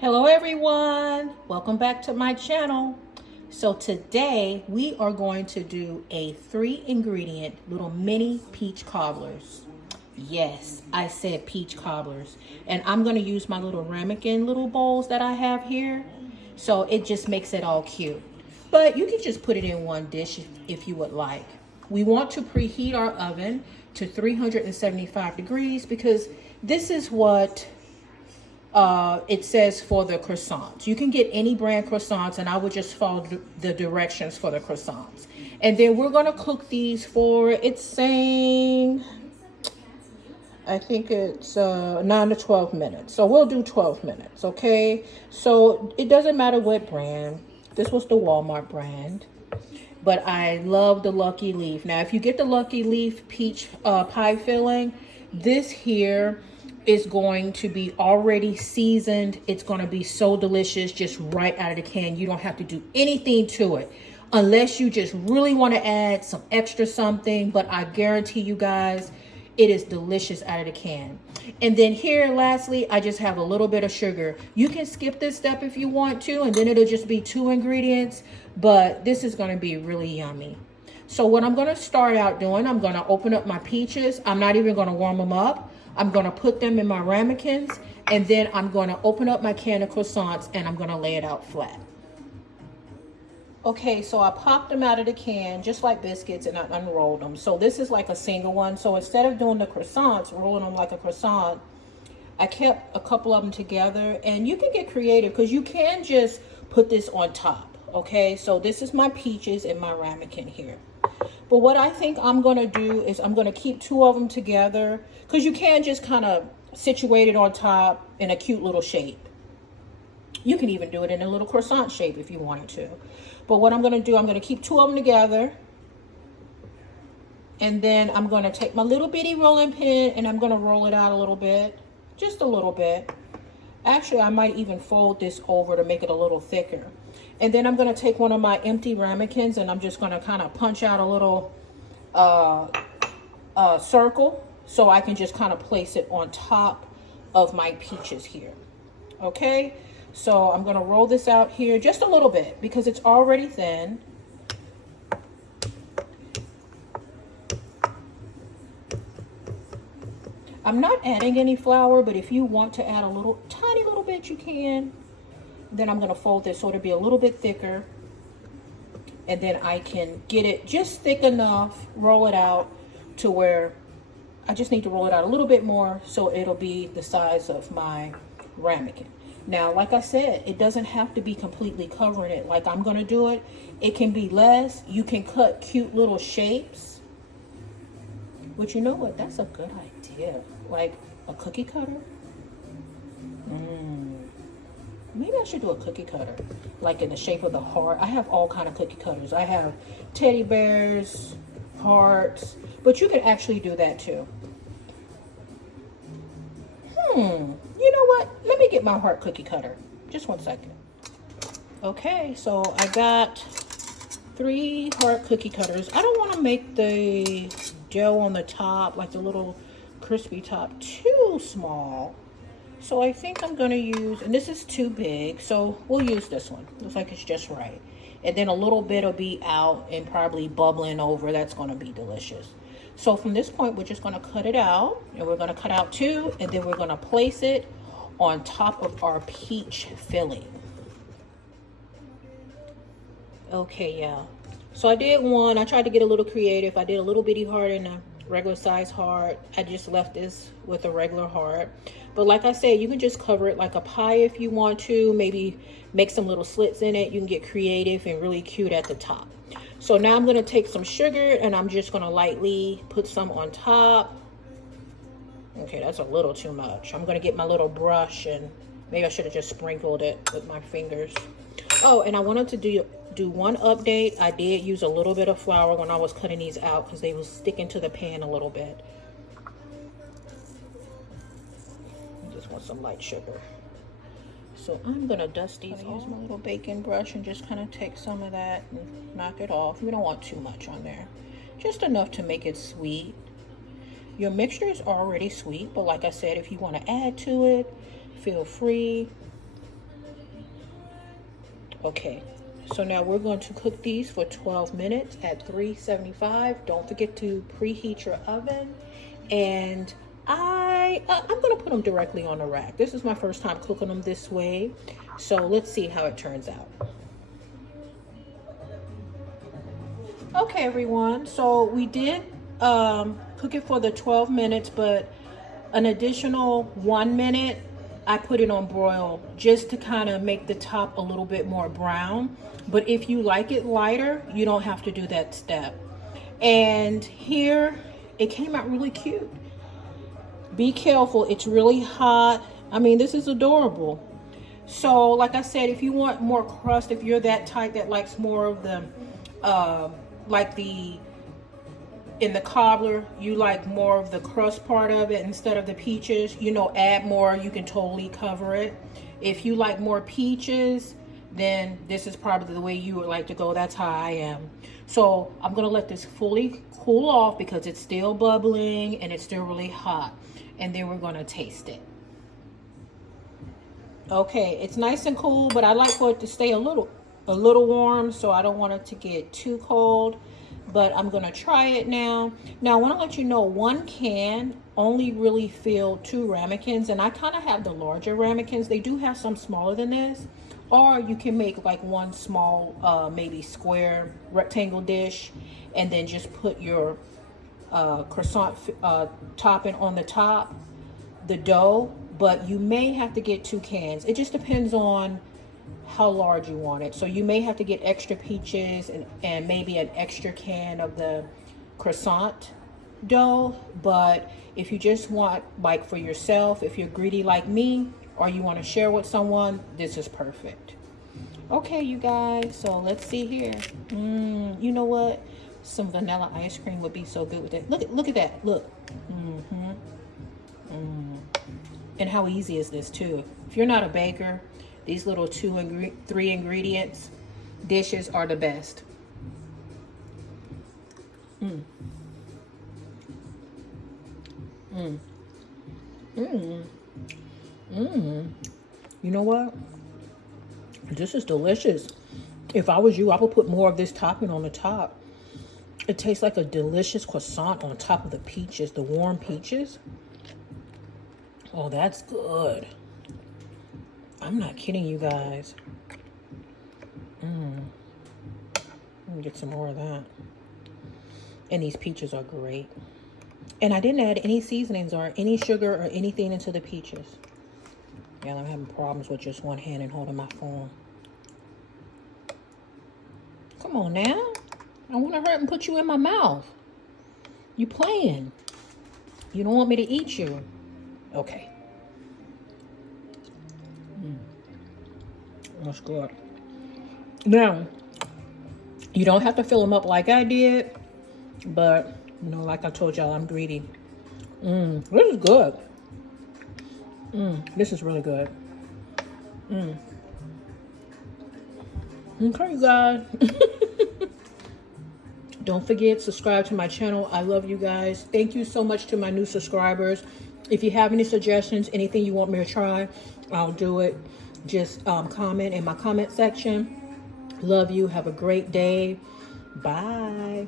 Hello everyone, welcome back to my channel. So today we are going to do a 3-ingredient little mini peach cobblers. Yes, I said peach cobblers. And I'm going to use my little ramekin little bowls that I have here. So it just makes it all cute. But you can just put it in one dish if you would like. We want to preheat our oven to 375 degrees because this is what it says for the croissants. You can get any brand croissants, and I would just follow the directions for the croissants. And then we're going to cook these for, it's saying, I think it's 9 to 12 minutes. So we'll do 12 minutes, okay? So it doesn't matter what brand. This was the Walmart brand. But I love the Lucky Leaf. Now, if you get the Lucky Leaf peach pie filling, this here is going to be already seasoned. It's going to be so delicious just right out of the can. You don't have to do anything to it unless you just really want to add some extra something. But I guarantee you guys, it is delicious out of the can. And then here, lastly, I just have a little bit of sugar. You can skip this step if you want to, and then it'll just be 2 ingredients. But this is going to be really yummy. So what I'm going to start out doing, I'm going to open up my peaches. I'm not even going to warm them up. I'm going to put them in my ramekins, and then I'm going to open up my can of croissants, and I'm going to lay it out flat. Okay, so I popped them out of the can just like biscuits, and I unrolled them. So this is like a single one. So instead of doing the croissants, rolling them like a croissant, I kept a couple of them together. And you can get creative because you can just put this on top. Okay, so this is my peaches and my ramekin here. But what I think I'm going to do is I'm going to keep 2 of them together because you can just kind of situate it on top in a cute little shape. You can even do it in a little croissant shape if you wanted to. But what I'm going to do, I'm going to keep 2 of them together. And then I'm going to take my little bitty rolling pin and I'm going to roll it out a little bit. Just a little bit. Actually, I might even fold this over to make it a little thicker. And then I'm going to take one of my empty ramekins and I'm just going to kind of punch out a little circle so I can just kind of place it on top of my peaches here. Okay, so I'm going to roll this out here just a little bit because it's already thin. I'm not adding any flour, but if you want to add a little tiny little bit, you can. Then I'm going to fold this so it'll be a little bit thicker. And then I can get it just thick enough, roll it out to where I just need to roll it out a little bit more so it'll be the size of my ramekin. Now, like I said, it doesn't have to be completely covering it like I'm going to do it. It can be less. You can cut cute little shapes. But you know what? That's a good idea. Like a cookie cutter. Maybe I should do a cookie cutter, like in the shape of the heart. I have all kind of cookie cutters. I have teddy bears, hearts, but you can actually do that too. You know what? Let me get my heart cookie cutter. Just 1 second. Okay, so I got 3 heart cookie cutters. I don't want to make the dough on the top, like the little crispy top, too small. So I think I'm going to use, and this is too big, so we'll use this one. Looks like it's just right. And then a little bit will be out and probably bubbling over. That's going to be delicious. So from this point, we're just going to cut it out. And we're going to cut out 2, and then we're going to place it on top of our peach filling. Okay, yeah. So I did one. I tried to get a little creative. I did a little bitty heart and a regular size heart. I just left this with a regular heart. But like I said, you can just cover it like a pie if you want to. Maybe make some little slits in it. You can get creative and really cute at the top. So now I'm going to take some sugar and I'm just going to lightly put some on top. Okay, that's a little too much. I'm going to get my little brush and maybe I should have just sprinkled it with my fingers. Oh, and I wanted to do one update. I did use a little bit of flour when I was cutting these out because they was sticking to the pan a little bit. I just want some light sugar. So I'm going to dust these off. Use my little baking brush and just kind of take some of that and knock it off. We don't want too much on there. Just enough to make it sweet. Your mixture is already sweet, but like I said, if you want to add to it, feel free. Okay, so now we're going to cook these for 12 minutes at 375. Don't forget to preheat your oven. And I'm gonna put them directly on the rack. This is my first time cooking them this way, so let's see how it turns out. Okay, everyone, so we did cook it for the 12 minutes, but an additional 1 minute I put it on broil just to kind of make the top a little bit more brown. But if you like it lighter, you don't have to do that step. And here it came out really cute. Be careful, it's really hot. I mean, this is adorable. So like I said, if you want more crust, if you're that type that likes more of the like in the cobbler, you like more of the crust part of it instead of the peaches, you know, add more, you can totally cover it. If you like more peaches, then this is probably the way you would like to go. That's how I am. So I'm gonna let this fully cool off because it's still bubbling and it's still really hot. And then we're gonna taste it. Okay, it's nice and cool, but I like for it to stay a little warm, so I don't want it to get too cold. But I'm gonna try it now. Now I want to let you know, one can only really fill 2 ramekins, and I kind of have the larger ramekins. They do have some smaller than this, or you can make like one small, maybe square rectangle dish, and then just put your croissant topping on the top, the dough. But you may have to get 2 cans. It just depends on how large you want it. So you may have to get extra peaches and maybe an extra can of the croissant dough. But if you just want like for yourself, if you're greedy like me, or you want to share with someone, this is perfect. Okay, you guys, so let's see here. You know what? Some vanilla ice cream would be so good with it. Look at that. Look. And how easy is this too? If you're not a baker, these little 3 ingredients dishes are the best. You know what? This is delicious. If I was you, I would put more of this topping on the top. It tastes like a delicious croissant on top of the peaches, the warm peaches. Oh, that's good. I'm not kidding you guys. Let me get some more of that. And these peaches are great. And I didn't add any seasonings or any sugar or anything into the peaches. Yeah, I'm having problems with just one hand and holding my phone. Come on now. I want to hurt and put you in my mouth. You playing. You don't want me to eat you. Okay. That's good. Now, you don't have to fill them up like I did, but you know, like I told y'all, I'm greedy. This is good. This is really good. Okay, you guys. Don't forget, subscribe to my channel. I love you guys. Thank you so much to my new subscribers. If you have any suggestions, anything you want me to try, I'll do it. Just comment in my comment section. Love you. Have a great day. Bye.